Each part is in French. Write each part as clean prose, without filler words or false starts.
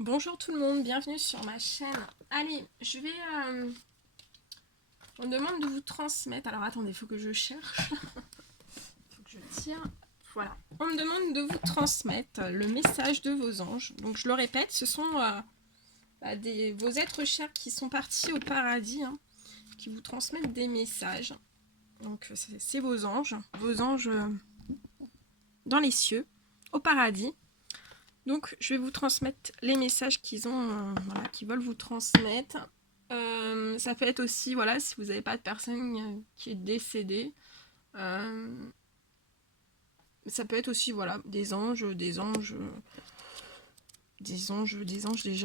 Bonjour tout le monde, bienvenue sur ma chaîne. Allez, on me demande de vous transmettre... Alors attendez, il faut que je cherche. Il faut que je tire. Voilà. On me demande de vous transmettre le message de vos anges. Donc je le répète, ce sont vos êtres chers qui sont partis au paradis, hein, qui vous transmettent des messages. Donc c'est vos anges dans les cieux, au paradis. Donc, je vais vous transmettre les messages qu'ils veulent vous transmettre. Ça peut être aussi, voilà, si vous n'avez pas de personne qui est décédée. Ça peut être aussi, voilà, des anges déjà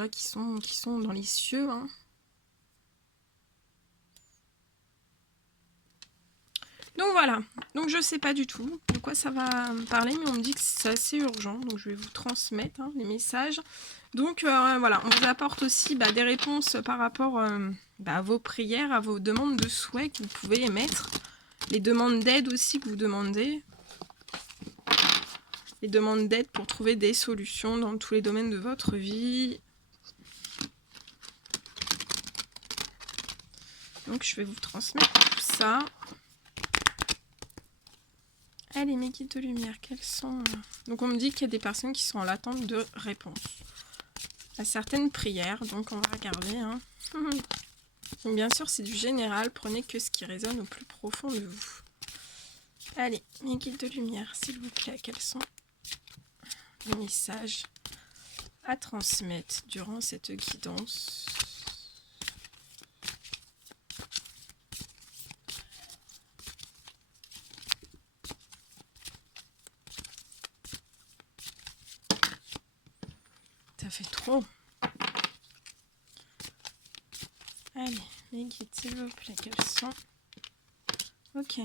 qui sont dans les cieux, hein. Donc voilà, donc je sais pas du tout de quoi ça va me parler, mais on me dit que c'est assez urgent, donc je vais vous transmettre les messages. Donc voilà, on vous apporte aussi des réponses par rapport à vos prières, à vos demandes de souhait que vous pouvez émettre, les demandes d'aide aussi que vous demandez, les demandes d'aide pour trouver des solutions dans tous les domaines de votre vie. Donc je vais vous transmettre tout ça. Allez, mes guides de lumière, quels sont... Donc on me dit qu'il y a des personnes qui sont en attente de réponse à certaines prières, donc on va regarder. Hein. Donc bien sûr, c'est du général, prenez que ce qui résonne au plus profond de vous. Allez, mes guides de lumière, s'il vous plaît, quels sont les messages à transmettre durant cette guidance ? Ça fait trop. Allez, mes guides, s'il vous plaît, quels sont... Ok.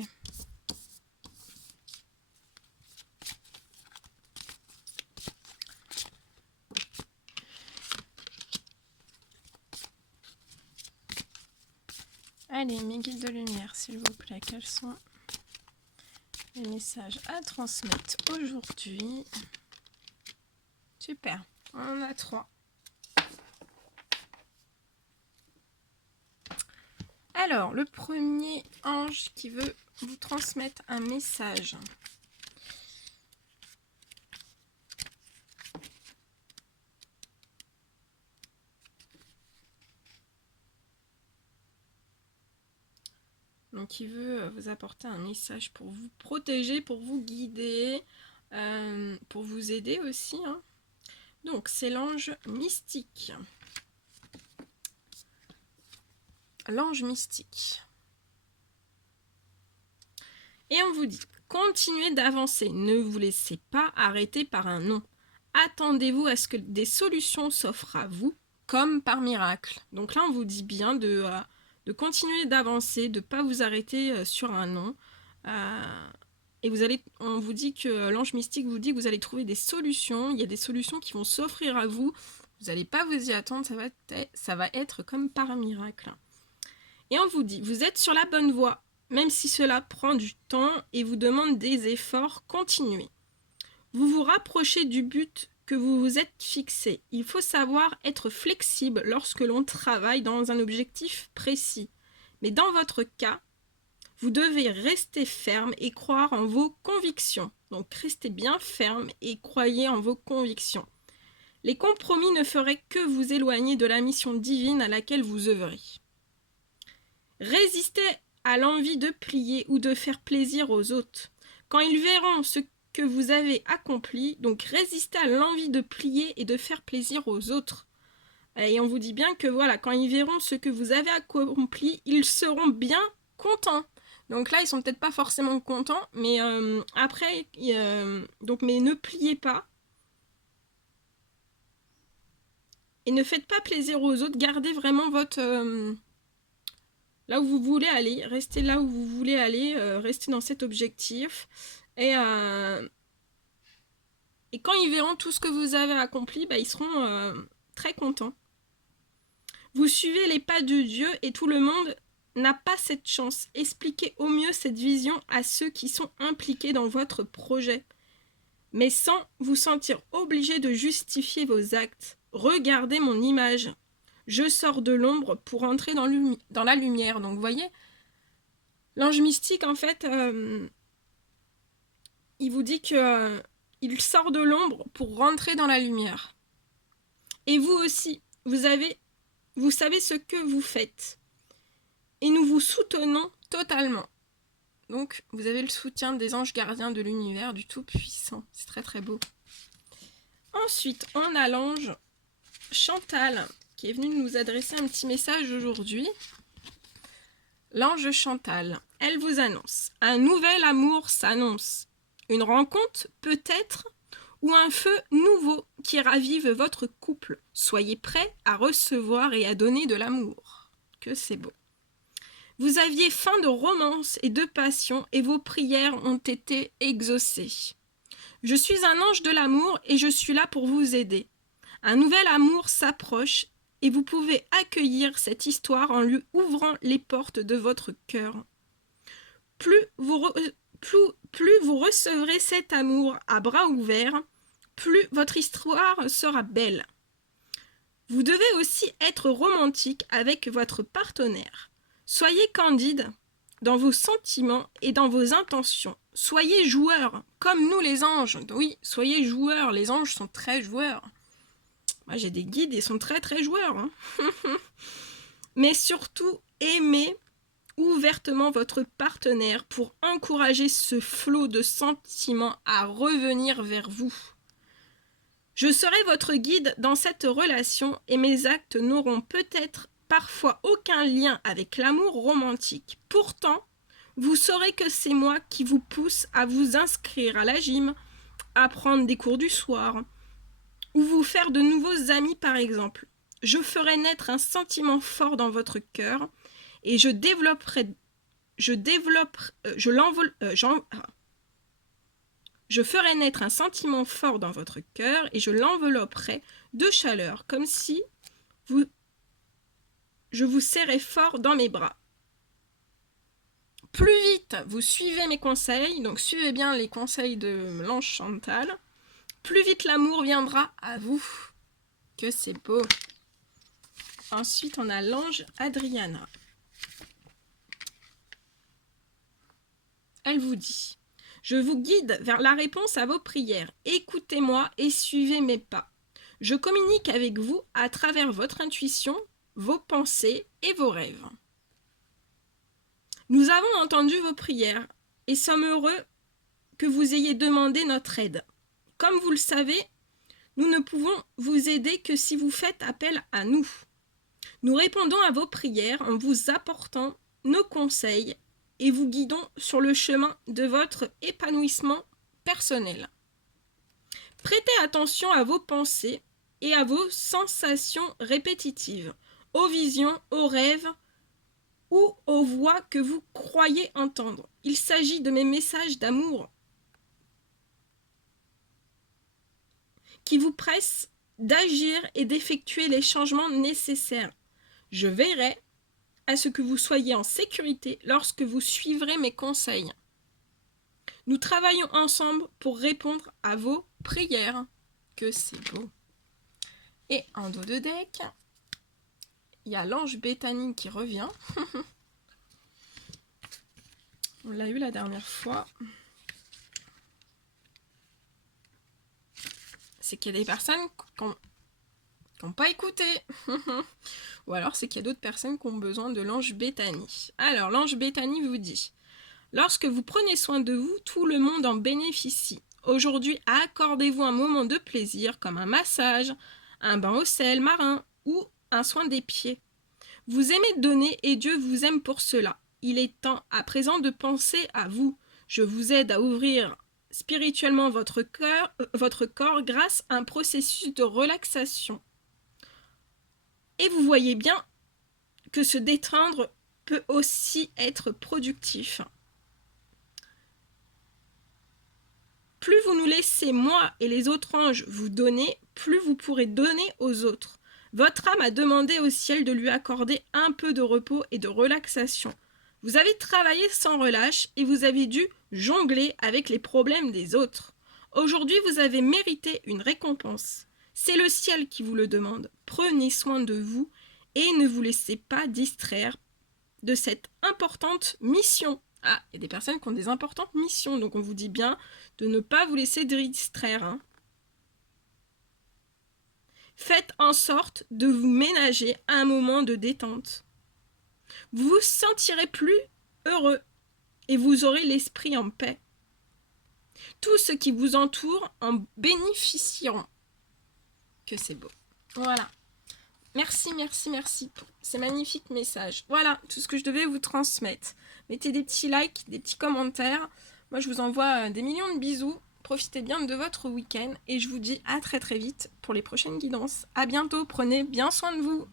Allez, mes guides de lumière, s'il vous plaît, quels sont les messages à transmettre aujourd'hui? Super, on en a 3. Alors, le premier ange qui veut vous transmettre un message. Donc, il veut vous apporter un message pour vous protéger, pour vous guider, pour vous aider aussi. Hein. Donc, c'est l'ange mystique. L'ange mystique. Et on vous dit, continuez d'avancer, ne vous laissez pas arrêter par un non. Attendez-vous à ce que des solutions s'offrent à vous, comme par miracle. Donc là, on vous dit bien de continuer d'avancer, de ne pas vous arrêter sur un non. Et on vous dit que l'ange mystique vous dit que vous allez trouver des solutions. Il y a des solutions qui vont s'offrir à vous. Vous n'allez pas vous y attendre, ça va être comme par miracle. Et on vous dit, vous êtes sur la bonne voie. Même si cela prend du temps et vous demande des efforts, continuez. Vous vous rapprochez du but que vous vous êtes fixé. Il faut savoir être flexible lorsque l'on travaille dans un objectif précis. Mais dans votre cas, vous devez rester ferme et croire en vos convictions. Donc restez bien ferme et croyez en vos convictions. Les compromis ne feraient que vous éloigner de la mission divine à laquelle vous œuvrez. Résistez à l'envie de plier ou de faire plaisir aux autres. Quand ils verront ce que vous avez accompli, donc résistez à l'envie de plier et de faire plaisir aux autres. Et on vous dit bien que voilà, quand ils verront ce que vous avez accompli, ils seront bien contents. Donc là, ils sont peut-être pas forcément contents, mais après, mais ne pliez pas. Et ne faites pas plaisir aux autres, gardez vraiment votre... là où vous voulez aller, restez là où vous voulez aller, restez dans cet objectif. Et quand ils verront tout ce que vous avez accompli, ils seront très contents. Vous suivez les pas de Dieu et tout le monde n'a pas cette chance. Expliquez au mieux cette vision à ceux qui sont impliqués dans votre projet, mais sans vous sentir obligé de justifier vos actes. regardez mon image. Je sors de l'ombre pour entrer dans la lumière. Donc vous voyez, l'ange mystique, en fait, il vous dit que il sort de l'ombre pour rentrer dans la lumière. Et vous aussi, vous savez ce que vous faites. Et nous vous soutenons totalement. Donc, vous avez le soutien des anges gardiens de l'univers, du Tout-Puissant. C'est très très beau. Ensuite, on a l'ange Chantal, qui est venu nous adresser un petit message aujourd'hui. L'ange Chantal, elle vous annonce: un nouvel amour s'annonce. Une rencontre peut-être, ou un feu nouveau qui ravive votre couple. Soyez prêts à recevoir et à donner de l'amour. Que c'est beau. Vous aviez faim de romance et de passion, et vos prières ont été exaucées. Je suis un ange de l'amour et je suis là pour vous aider. Un nouvel amour s'approche et vous pouvez accueillir cette histoire en lui ouvrant les portes de votre cœur. Plus vous recevrez cet amour à bras ouverts, plus votre histoire sera belle. Vous devez aussi être romantique avec votre partenaire. Soyez candide dans vos sentiments et dans vos intentions. Soyez joueurs, comme nous les anges. Oui, soyez joueurs, les anges sont très joueurs. Moi j'ai des guides, ils sont très très joueurs. Hein. Mais surtout, aimez ouvertement votre partenaire pour encourager ce flot de sentiments à revenir vers vous. Je serai votre guide dans cette relation et mes actes n'auront peut-être parfois aucun lien avec l'amour romantique. Pourtant, vous saurez que c'est moi qui vous pousse à vous inscrire à la gym, à prendre des cours du soir, ou vous faire de nouveaux amis par exemple. Je ferai naître un sentiment fort dans votre cœur et je ferai naître un sentiment fort dans votre cœur et je l'envelopperai de chaleur, comme si je vous serrais fort dans mes bras. Plus vite vous suivez mes conseils, donc suivez bien les conseils de l'ange Chantal, plus vite l'amour viendra à vous. Que c'est beau. Ensuite, on a l'ange Adriana. Elle vous dit: je vous guide vers la réponse à vos prières. Écoutez-moi et suivez mes pas. Je communique avec vous à travers votre intuition, vos pensées et vos rêves. Nous avons entendu vos prières et sommes heureux que vous ayez demandé notre aide. Comme vous le savez, nous ne pouvons vous aider que si vous faites appel à nous. Nous répondons à vos prières en vous apportant nos conseils et vous guidons sur le chemin de votre épanouissement personnel. Prêtez attention à vos pensées et à vos sensations répétitives, aux visions, aux rêves ou aux voix que vous croyez entendre. Il s'agit de mes messages d'amour qui vous pressent d'agir et d'effectuer les changements nécessaires. Je veillerai à ce que vous soyez en sécurité lorsque vous suivrez mes conseils. Nous travaillons ensemble pour répondre à vos prières. Que c'est beau. Et en dos de deck, il y a l'ange Béthanie qui revient. On l'a eu la dernière fois. C'est qu'il y a des personnes qui n'ont pas écouté. Ou alors c'est qu'il y a d'autres personnes qui ont besoin de l'ange Béthanie. Alors, l'ange Béthanie vous dit: lorsque vous prenez soin de vous, tout le monde en bénéficie. Aujourd'hui, accordez-vous un moment de plaisir comme un massage, un bain au sel marin ou un soin des pieds. Vous aimez donner et Dieu vous aime pour cela. Il est temps à présent de penser à vous. Je vous aide à ouvrir spirituellement votre corps grâce à un processus de relaxation. Et vous voyez bien que se détendre peut aussi être productif. Plus vous nous laissez, moi et les autres anges, vous donner, plus vous pourrez donner aux autres. Votre âme a demandé au ciel de lui accorder un peu de repos et de relaxation. Vous avez travaillé sans relâche et vous avez dû jongler avec les problèmes des autres. Aujourd'hui, vous avez mérité une récompense. C'est le ciel qui vous le demande. Prenez soin de vous et ne vous laissez pas distraire de cette importante mission. Ah, il y a des personnes qui ont des importantes missions, donc on vous dit bien de ne pas vous laisser distraire. Hein. Faites en sorte de vous ménager un moment de détente. Vous vous sentirez plus heureux et vous aurez l'esprit en paix. Tout ce qui vous entoure en bénéficieront. Que c'est beau. Voilà. Merci, merci, merci pour ces magnifiques messages. Voilà, tout ce que je devais vous transmettre. Mettez des petits likes, des petits commentaires. Moi, je vous envoie des millions de bisous. Profitez bien de votre week-end et je vous dis à très très vite pour les prochaines guidances. À bientôt, prenez bien soin de vous.